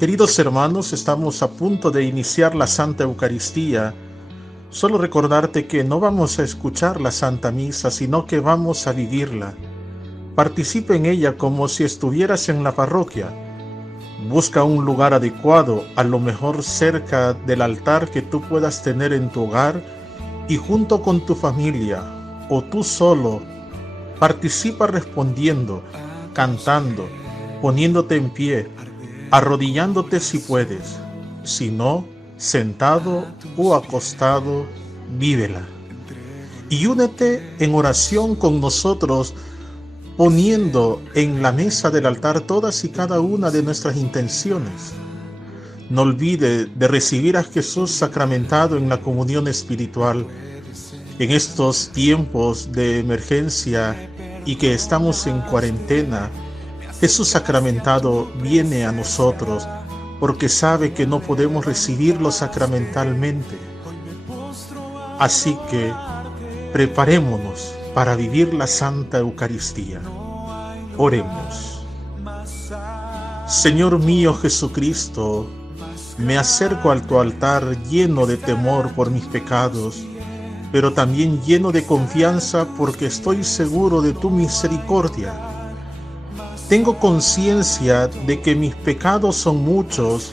Queridos hermanos, estamos a punto de iniciar la Santa Eucaristía. Solo recordarte que no vamos a escuchar la Santa Misa, sino que vamos a vivirla. Participa en ella como si estuvieras en la parroquia. Busca un lugar adecuado, a lo mejor cerca del altar que tú puedas tener en tu hogar, y junto con tu familia o tú solo, participa respondiendo, cantando, poniéndote en pie, arrodillándote si puedes. Si no, sentado o acostado, vívela. Y únete en oración con nosotros, poniendo en la mesa del altar todas y cada una de nuestras intenciones. No olvide de recibir a Jesús sacramentado en la comunión espiritual. En estos tiempos de emergencia y que estamos en cuarentena, Jesús sacramentado viene a nosotros porque sabe que no podemos recibirlo sacramentalmente. Así que preparémonos para vivir la Santa Eucaristía. Oremos. Señor mío Jesucristo, me acerco a tu altar lleno de temor por mis pecados, pero también lleno de confianza porque estoy seguro de tu misericordia. Tengo conciencia de que mis pecados son muchos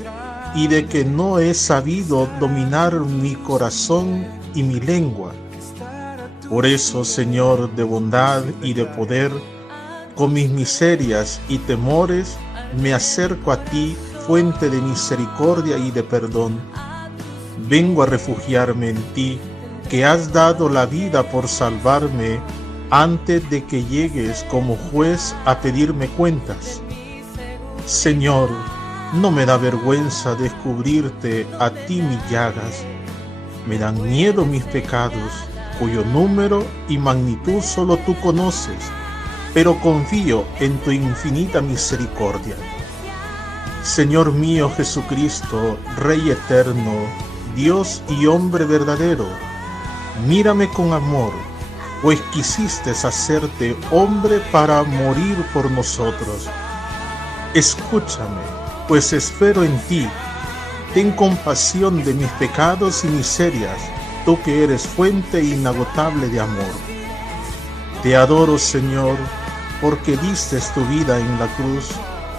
y de que no he sabido dominar mi corazón y mi lengua. Por eso, Señor de bondad y de poder, con mis miserias y temores, me acerco a ti, fuente de misericordia y de perdón. Vengo a refugiarme en ti, que has dado la vida por salvarme antes de que llegues como juez a pedirme cuentas. Señor, no me da vergüenza descubrirte a ti mis llagas. Me dan miedo mis pecados, cuyo número y magnitud solo tú conoces, pero confío en tu infinita misericordia. Señor mío Jesucristo, Rey eterno, Dios y hombre verdadero, mírame con amor, pues quisiste hacerte hombre para morir por nosotros. Escúchame, pues espero en ti. Ten compasión de mis pecados y miserias, tú que eres fuente inagotable de amor. Te adoro, Señor, porque diste tu vida en la cruz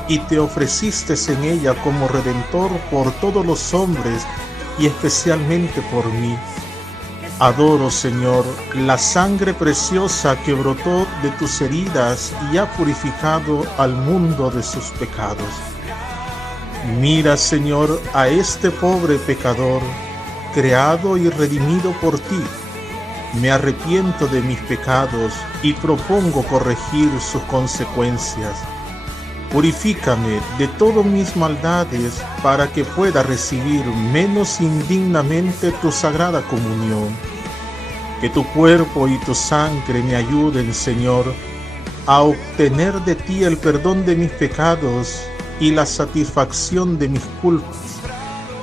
y te ofreciste en ella como redentor por todos los hombres y especialmente por mí. Adoro, Señor, la sangre preciosa que brotó de tus heridas y ha purificado al mundo de sus pecados. Mira, Señor, a este pobre pecador, creado y redimido por ti. Me arrepiento de mis pecados y propongo corregir sus consecuencias. Purifícame de todas mis maldades para que pueda recibir menos indignamente tu sagrada comunión. Que tu cuerpo y tu sangre me ayuden, Señor, a obtener de ti el perdón de mis pecados y la satisfacción de mis culpas.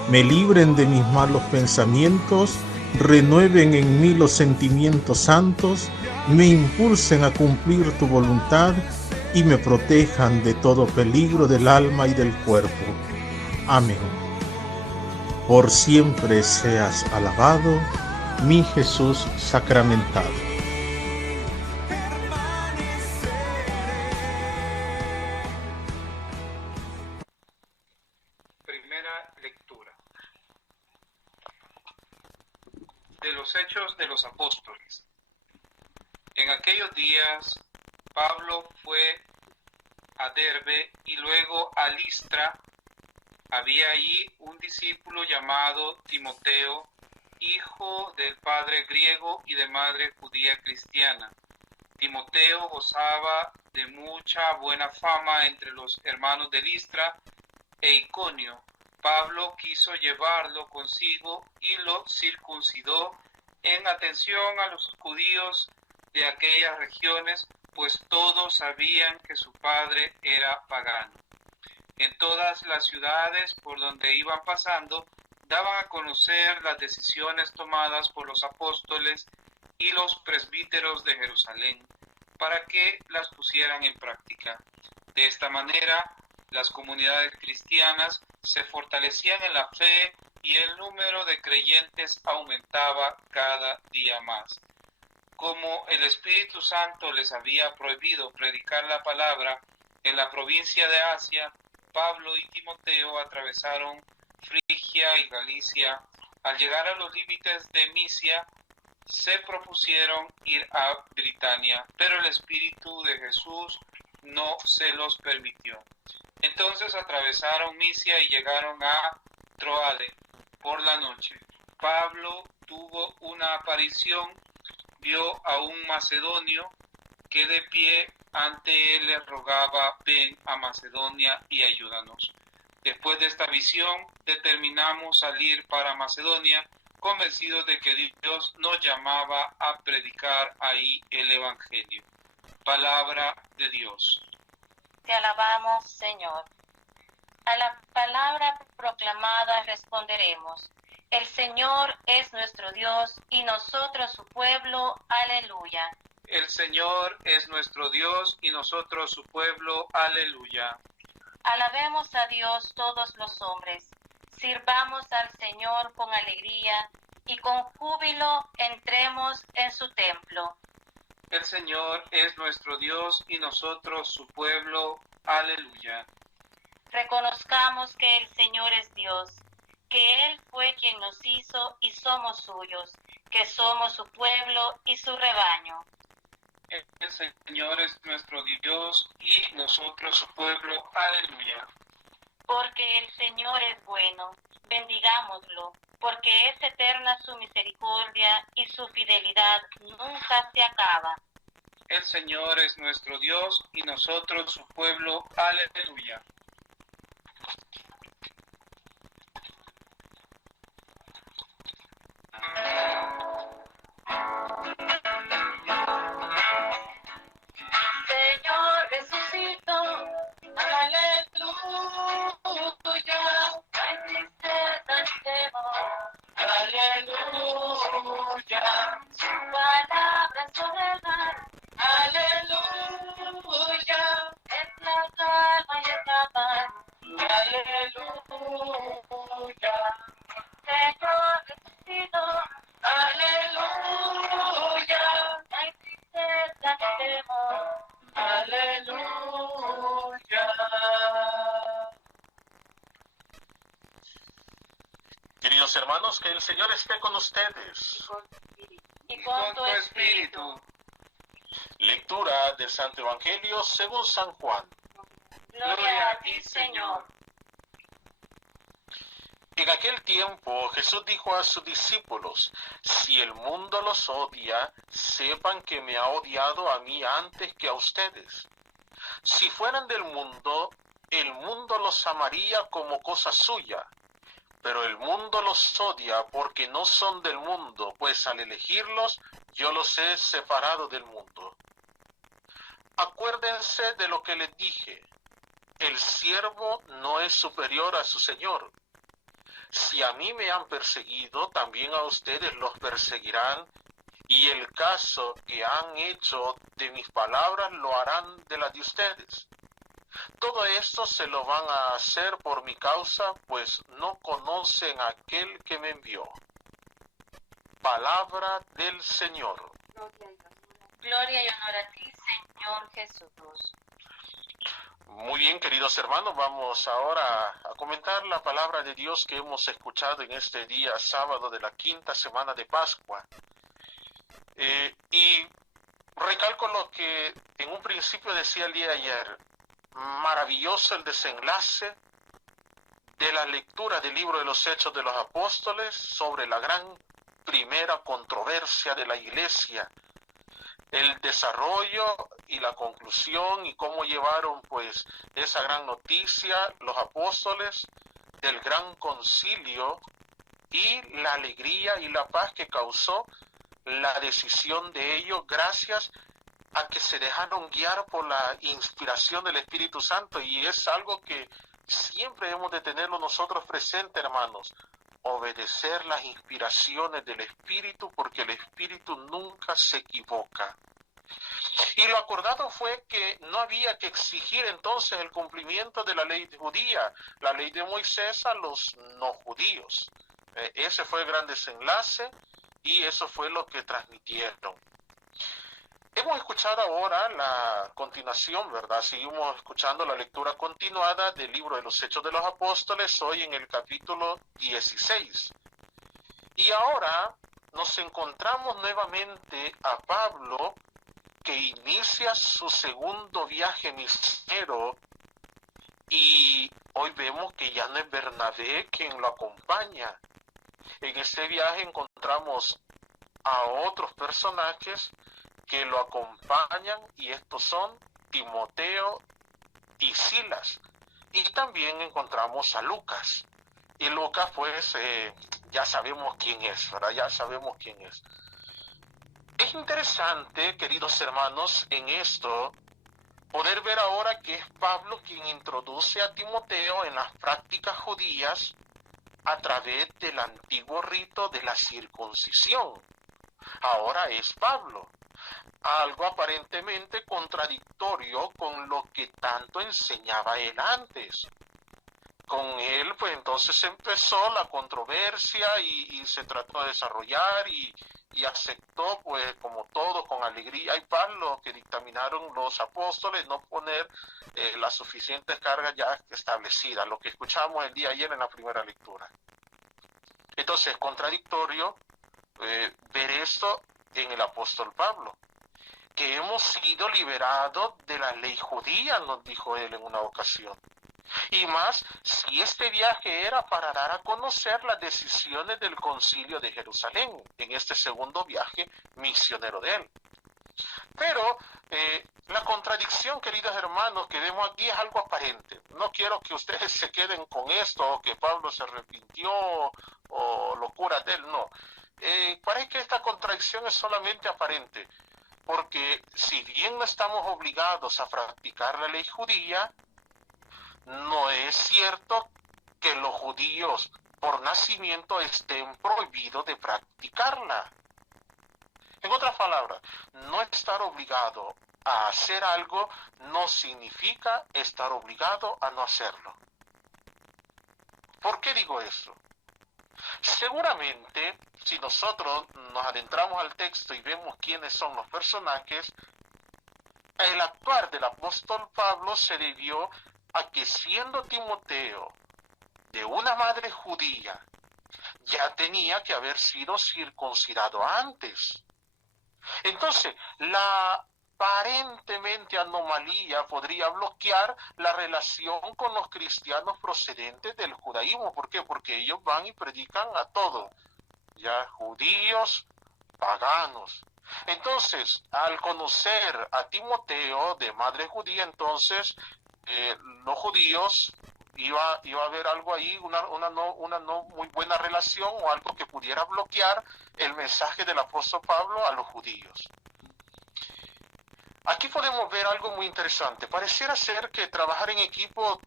Me libren de mis malos pensamientos, renueven en mí los sentimientos santos, me impulsen a cumplir tu voluntad y me protejan de todo peligro del alma y del cuerpo. Amén. Por siempre seas alabado, mi Jesús sacramentado. Primera lectura de los Hechos de los Apóstoles. En aquellos días, Pablo fue a Derbe y luego a Listra. Había allí un discípulo llamado Timoteo, hijo del padre griego y de madre judía cristiana. Timoteo gozaba de mucha buena fama entre los hermanos de Listra e Iconio. Pablo quiso llevarlo consigo y lo circuncidó en atención a los judíos de aquellas regiones, pues todos sabían que su padre era pagano. En todas las ciudades por donde iban pasando, daban a conocer las decisiones tomadas por los apóstoles y los presbíteros de Jerusalén, para que las pusieran en práctica. De esta manera, Las comunidades cristianas se fortalecían en la fe y el número de creyentes aumentaba cada día más. Como el Espíritu Santo les había prohibido predicar la palabra en la provincia de Asia, Pablo y Timoteo atravesaron Frigia y Galicia. Al llegar a los límites de Misia, se propusieron ir a Britania, pero el Espíritu de Jesús no se los permitió. Entonces atravesaron Misia y llegaron a Troade por la noche. Pablo tuvo una aparición, vio a un macedonio que de pie ante él le rogaba: ven a Macedonia y ayúdanos. Después de esta visión, determinamos salir para Macedonia, convencidos de que Dios nos llamaba a predicar ahí el Evangelio. Palabra de Dios. Te alabamos, Señor. A la palabra proclamada responderemos: el Señor es nuestro Dios y nosotros su pueblo. Aleluya. El Señor es nuestro Dios y nosotros su pueblo. Aleluya. Alabemos a Dios todos los hombres. Sirvamos al Señor con alegría y con júbilo entremos en su templo. El Señor es nuestro Dios y nosotros su pueblo. Aleluya. Reconozcamos que el Señor es Dios, que Él fue quien nos hizo y somos suyos, que somos su pueblo y su rebaño. El Señor es nuestro Dios y nosotros su pueblo. Aleluya. Porque el Señor es bueno, bendigámoslo, porque es eterna su misericordia y su fidelidad nunca se acaba. El Señor es nuestro Dios y nosotros su pueblo. Aleluya. Señor resucitó, aleluya, hay tristeza y temor, aleluya, su palabra sobre el mar, aleluya, es la calma y es la paz, aleluya, Señor resucitó, aleluya, hay tristeza y temor, aleluya. Queridos hermanos, que el Señor esté con ustedes. Y con tu espíritu. Lectura del Santo Evangelio según San Juan. Gloria a ti, Señor. En aquel tiempo Jesús dijo a sus discípulos: si el mundo los odia, sepan que me ha odiado a mí antes que a ustedes. Si fueran del mundo, el mundo los amaría como cosa suya, pero el mundo los odia porque no son del mundo, pues al elegirlos yo los he separado del mundo. Acuérdense de lo que les dije: el siervo no es superior a su señor. Si a mí me han perseguido, también a ustedes los perseguirán, y el caso que han hecho de mis palabras lo harán de las de ustedes. Todo esto se lo van a hacer por mi causa, pues no conocen a aquel que me envió. Palabra del Señor. Gloria y honor a ti, Señor Jesús. Muy bien, queridos hermanos, vamos ahora a comentar la palabra de Dios que hemos escuchado en este día sábado de la quinta semana de Pascua. Y recalco lo que en un principio decía el día de ayer: maravilloso el desenlace de la lectura del libro de los Hechos de los Apóstoles sobre la gran primera controversia de la Iglesia, el desarrollo y la conclusión y cómo llevaron pues esa gran noticia los apóstoles del gran concilio y la alegría y la paz que causó la decisión de ellos gracias a que se dejaron guiar por la inspiración del Espíritu Santo. Y es algo que siempre hemos de tenerlo nosotros presente, hermanos: obedecer las inspiraciones del Espíritu, porque el Espíritu nunca se equivoca. Y lo acordado fue que no había que exigir entonces el cumplimiento de la ley judía, la ley de Moisés a los no judíos. Ese fue el gran desenlace y eso fue lo que transmitieron. Hemos escuchado ahora la continuación, ¿verdad? Seguimos escuchando la lectura continuada del libro de los Hechos de los Apóstoles, hoy en el capítulo 16. Y ahora nos encontramos nuevamente a Pablo, que inicia su segundo viaje misionero, y hoy vemos que ya no es Bernabé quien lo acompaña. En este viaje encontramos a otros personajes que lo acompañan, y estos son Timoteo y Silas. Y también encontramos a Lucas. Y Lucas, pues, ya sabemos quién es, ¿verdad? Ya sabemos quién es. Es interesante, queridos hermanos, en esto, poder ver ahora que es Pablo quien introduce a Timoteo en las prácticas judías a través del antiguo rito de la circuncisión. Ahora es Pablo, algo aparentemente contradictorio con lo que tanto enseñaba él antes. Con él, pues entonces empezó la controversia y se trató de desarrollar y aceptó, pues como todo, con alegría y paz lo que dictaminaron los apóstoles, no poner las suficientes cargas ya establecidas, lo que escuchamos el día ayer en la primera lectura. Entonces es contradictorio ver esto en el apóstol Pablo, que hemos sido liberados de la ley judía, nos dijo él en una ocasión. Y más, si este viaje era para dar a conocer las decisiones del Concilio de Jerusalén, en este segundo viaje misionero de él. Pero la contradicción, queridos hermanos, que vemos aquí es algo aparente. No quiero que ustedes se queden con esto, o que Pablo se arrepintió, o locura de él, no. Parece que esta contradicción es solamente aparente, porque si bien no estamos obligados a practicar la ley judía, no es cierto que los judíos por nacimiento estén prohibidos de practicarla. En otras palabras, no estar obligado a hacer algo no significa estar obligado a no hacerlo. ¿Por qué digo eso? Seguramente, si nosotros nos adentramos al texto y vemos quiénes son los personajes, el actuar del apóstol Pablo se debió a que, siendo Timoteo de una madre judía, ya tenía que haber sido circuncidado antes. Entonces, la aparentemente anomalía podría bloquear la relación con los cristianos procedentes del judaísmo. ¿Por qué? Porque ellos van y predican a todos, ya judíos, paganos. Entonces, al conocer a Timoteo de madre judía, entonces los judíos iba a haber algo ahí, una no muy buena relación, o algo que pudiera bloquear el mensaje del apóstol Pablo a los judíos. Aquí podemos ver algo muy interesante. Pareciera ser que trabajar en equipo,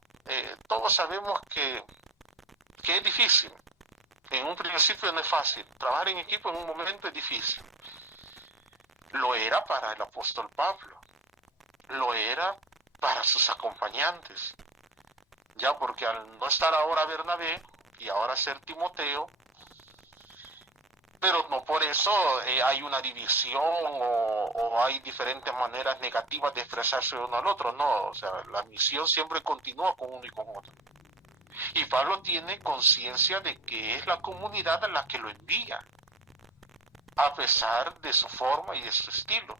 todos sabemos que es difícil. En un principio no es fácil. Trabajar en equipo en un momento es difícil. Lo era para el apóstol Pablo. Lo era para sus acompañantes. Ya, porque al no estar ahora Bernabé y ahora ser Timoteo, pero no por eso hay una división o hay diferentes maneras negativas de expresarse uno al otro. No, o sea, la misión siempre continúa con uno y con otro. Y Pablo tiene conciencia de que es la comunidad a la que lo envía, a pesar de su forma y de su estilo.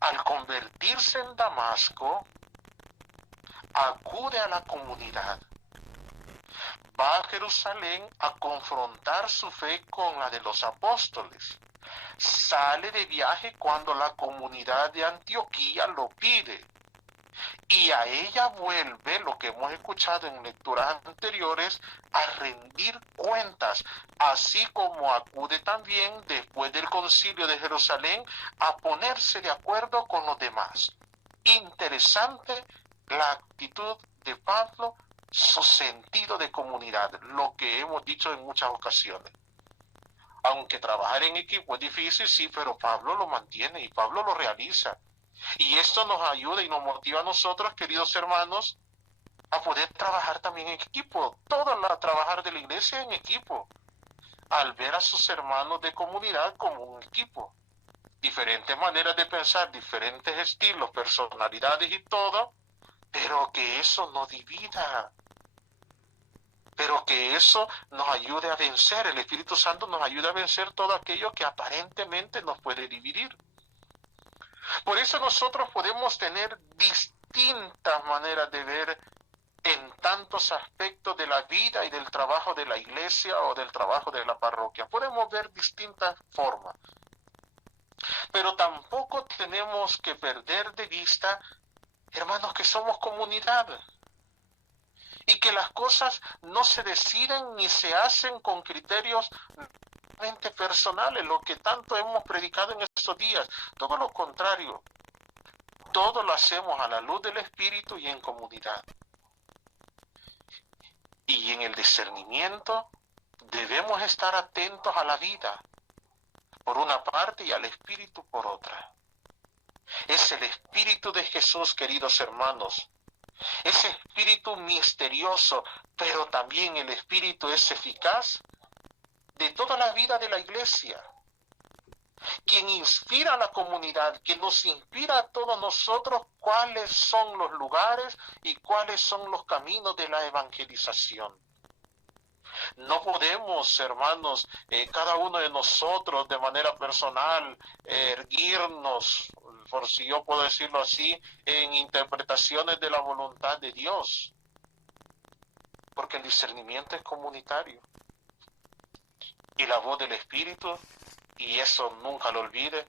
Al convertirse en Damasco, acude a la comunidad. Va a Jerusalén a confrontar su fe con la de los apóstoles. Sale de viaje cuando la comunidad de Antioquía lo pide. Y a ella vuelve, lo que hemos escuchado en lecturas anteriores, a rendir cuentas, así como acude también después del Concilio de Jerusalén a ponerse de acuerdo con los demás. Interesante la actitud de Pablo, su sentido de comunidad, lo que hemos dicho en muchas ocasiones. Aunque trabajar en equipo es difícil, sí, pero Pablo lo mantiene y Pablo lo realiza. Y esto nos ayuda y nos motiva a nosotros, queridos hermanos, a poder trabajar también en equipo. Trabajar de la iglesia en equipo. Al ver a sus hermanos de comunidad como un equipo. Diferentes maneras de pensar, diferentes estilos, personalidades y todo, pero que eso no divida. Pero que eso nos ayude a vencer. El Espíritu Santo nos ayuda a vencer todo aquello que aparentemente nos puede dividir. Por eso nosotros podemos tener distintas maneras de ver en tantos aspectos de la vida y del trabajo de la iglesia o del trabajo de la parroquia. Podemos ver distintas formas. Pero tampoco tenemos que perder de vista, hermanos, que somos comunidad. Y que las cosas no se deciden ni se hacen con criterios personales, lo que tanto hemos predicado en estos días. Todo lo contrario. Todo lo hacemos a la luz del Espíritu y en comunidad. Y en el discernimiento debemos estar atentos a la vida, por una parte, y al Espíritu por otra. Es el Espíritu de Jesús, queridos hermanos. Ese Espíritu misterioso, pero también el Espíritu es eficaz de toda la vida de la iglesia. Quien inspira a la comunidad, quien nos inspira a todos nosotros cuáles son los lugares y cuáles son los caminos de la evangelización. No podemos, hermanos, cada uno de nosotros de manera personal, erguirnos, por si yo puedo decirlo así, en interpretaciones de la voluntad de Dios. Porque el discernimiento es comunitario. Y la voz del Espíritu, y eso nunca lo olvide,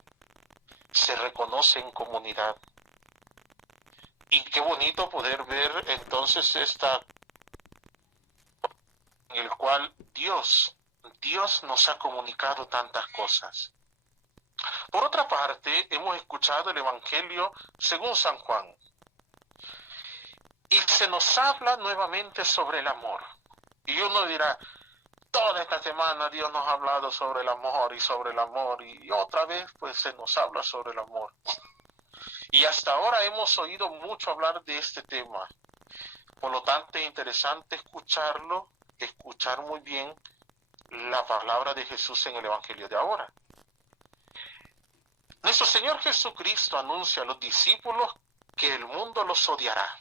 se reconoce en comunidad. Y qué bonito poder ver entonces en el cual Dios nos ha comunicado tantas cosas. Por otra parte, hemos escuchado el Evangelio según San Juan. Y se nos habla nuevamente sobre el amor. Y uno dirá, toda esta semana Dios nos ha hablado sobre el amor, y otra vez pues se nos habla sobre el amor. Y hasta ahora hemos oído mucho hablar de este tema. Por lo tanto, es interesante escuchar muy bien la palabra de Jesús en el Evangelio de ahora. Nuestro Señor Jesucristo anuncia a los discípulos que el mundo los odiará.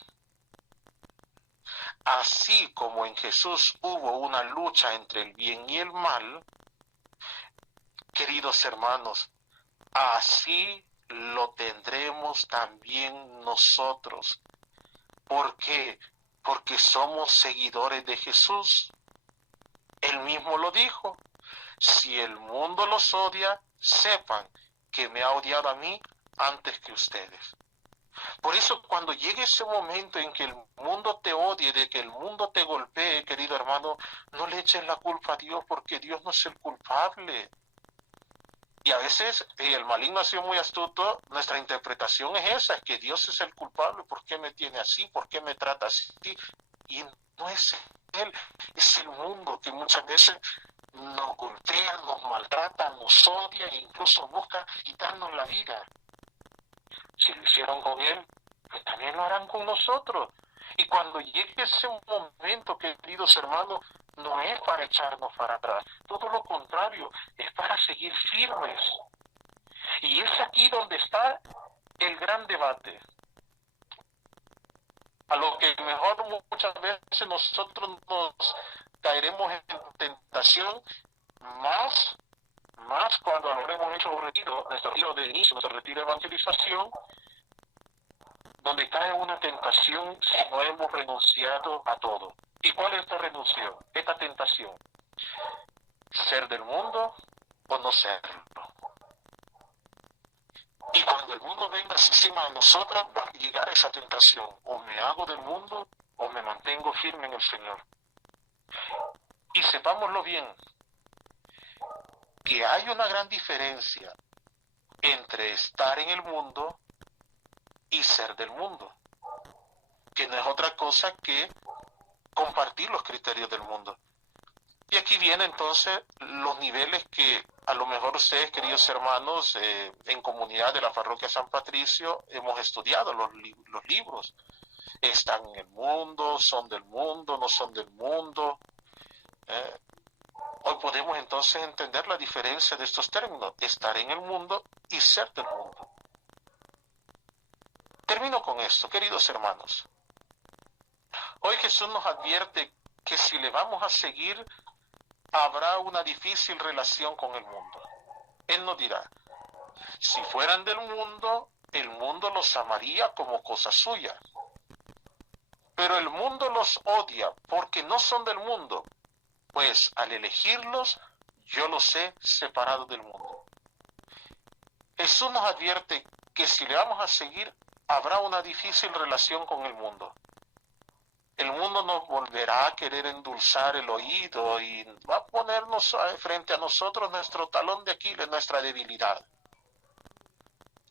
Así como en Jesús hubo una lucha entre el bien y el mal, queridos hermanos, así lo tendremos también nosotros. ¿Por qué? Porque somos seguidores de Jesús. Él mismo lo dijo. Si el mundo los odia, sepan que me ha odiado a mí antes que ustedes. Por eso cuando llegue ese momento en que el mundo te odie, de que el mundo te golpee, querido hermano, no le eches la culpa a Dios, porque Dios no es el culpable. Y a veces el maligno ha sido muy astuto, nuestra interpretación es esa, es que Dios es el culpable. ¿Por qué me tiene así? ¿Por qué me trata así? Y no es Él, es el mundo que muchas veces nos golpea, nos maltrata, nos odia e incluso busca quitarnos la vida. Si lo hicieron con Él, pues también lo harán con nosotros. Y cuando llegue ese momento, queridos hermanos, no es para echarnos para atrás, todo lo contrario, es para seguir firmes. Y es aquí donde está el gran debate. A lo que mejor muchas veces nosotros nos caeremos en tentación, más cuando habremos hecho un retiro, nuestro retiro de inicio, nuestro retiro de evangelización, donde cae una tentación si no hemos renunciado a todo. ¿Y cuál es esta renunción? Esta tentación. ¿Ser del mundo o no serlo? Y cuando el mundo venga encima de nosotros, va a llegar esa tentación. O me hago del mundo o me mantengo firme en el Señor. Y sepámoslo bien, que hay una gran diferencia entre estar en el mundo y ser del mundo, que no es otra cosa que compartir los criterios del mundo. Y aquí vienen entonces los niveles que a lo mejor ustedes, queridos hermanos, en comunidad de la parroquia San Patricio, hemos estudiado los libros. Están en el mundo, son del mundo, no son del mundo. Hoy podemos entonces entender la diferencia de estos términos, estar en el mundo y ser del mundo. Termino con esto, queridos hermanos. Hoy Jesús nos advierte que si le vamos a seguir, habrá una difícil relación con el mundo. Él nos dirá, si fueran del mundo, el mundo los amaría como cosa suya. Pero el mundo los odia porque no son del mundo, pues al elegirlos, yo los he separado del mundo. Jesús nos advierte que si le vamos a seguir, habrá una difícil relación con el mundo. El mundo nos volverá a querer endulzar el oído y va a ponernos frente a nosotros nuestro talón de Aquiles, nuestra debilidad.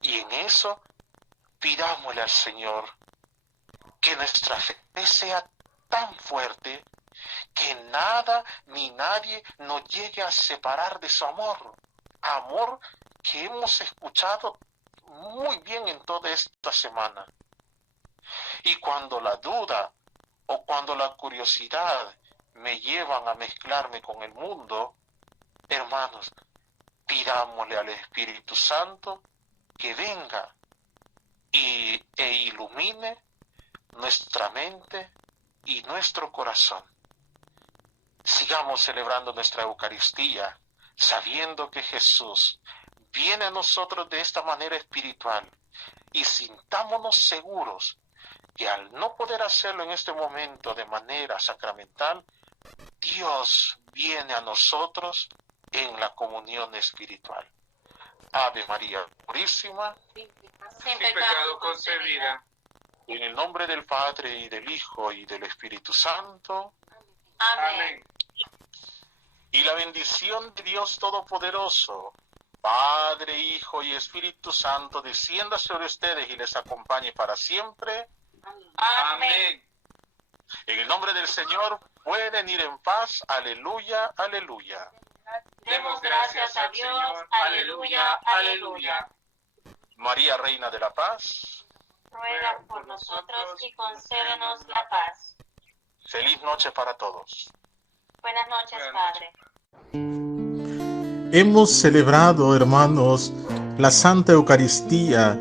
Y en eso, pidámosle al Señor que nuestra fe sea tan fuerte que nada ni nadie nos llegue a separar de su amor. Amor que hemos escuchado muy bien en toda esta semana. Y cuando la duda o cuando la curiosidad me llevan a mezclarme con el mundo, hermanos, pidámosle al Espíritu Santo que venga e ilumine nuestra mente y nuestro corazón. Sigamos celebrando nuestra Eucaristía, sabiendo que Jesús viene a nosotros de esta manera espiritual, y sintámonos seguros que al no poder hacerlo en este momento de manera sacramental, Dios viene a nosotros en la comunión espiritual. Ave María Purísima, sin pecado concebida. en el nombre del Padre, y del Hijo, y del Espíritu Santo. Amén. Y la bendición de Dios Todopoderoso, Padre, Hijo y Espíritu Santo, descienda sobre ustedes y les acompañe para siempre. Amén. En el nombre del Señor, pueden ir en paz. Aleluya, aleluya. Demos gracias a Dios. Aleluya, aleluya. María, Reina de la Paz, Ruega por nosotros y concédenos la paz. feliz noche para todos. Buenas noches, Padre. Hemos celebrado, hermanos, la Santa Eucaristía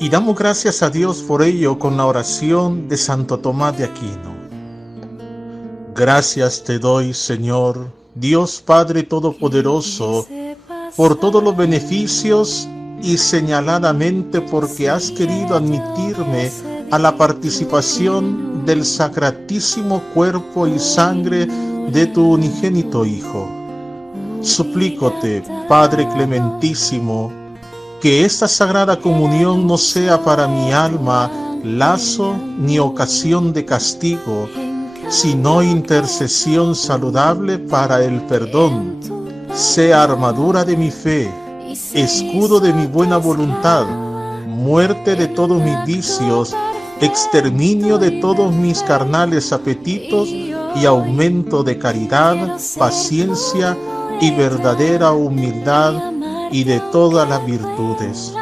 y damos gracias a Dios por ello con la oración de Santo Tomás de Aquino. Gracias te doy, Señor, Dios Padre Todopoderoso, por todos los beneficios y señaladamente porque has querido admitirme a la participación del sacratísimo cuerpo y sangre de tu unigénito Hijo. Suplícote, Padre clementísimo, que esta sagrada comunión no sea para mi alma lazo ni ocasión de castigo, sino intercesión saludable para el perdón, sea armadura de mi fe, escudo de mi buena voluntad, muerte de todos mis vicios, exterminio de todos mis carnales apetitos y aumento de caridad, paciencia y verdadera humildad y de todas las virtudes.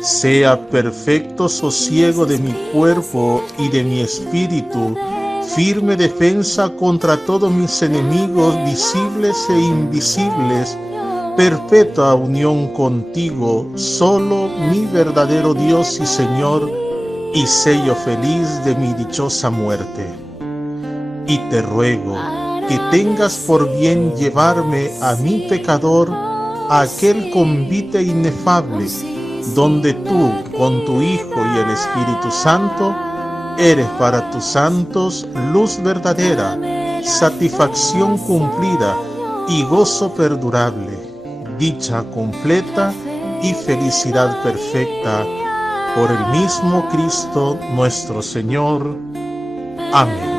Sea perfecto sosiego de mi cuerpo y de mi espíritu, firme defensa contra todos mis enemigos visibles e invisibles, perpetua unión contigo, solo mi verdadero Dios y Señor, y sello feliz de mi dichosa muerte. Y te ruego que tengas por bien llevarme a mi pecador a aquel convite inefable, donde tú, con tu Hijo y el Espíritu Santo, eres para tus santos luz verdadera, satisfacción cumplida y gozo perdurable, dicha completa y felicidad perfecta, por el mismo Cristo nuestro Señor. Amén.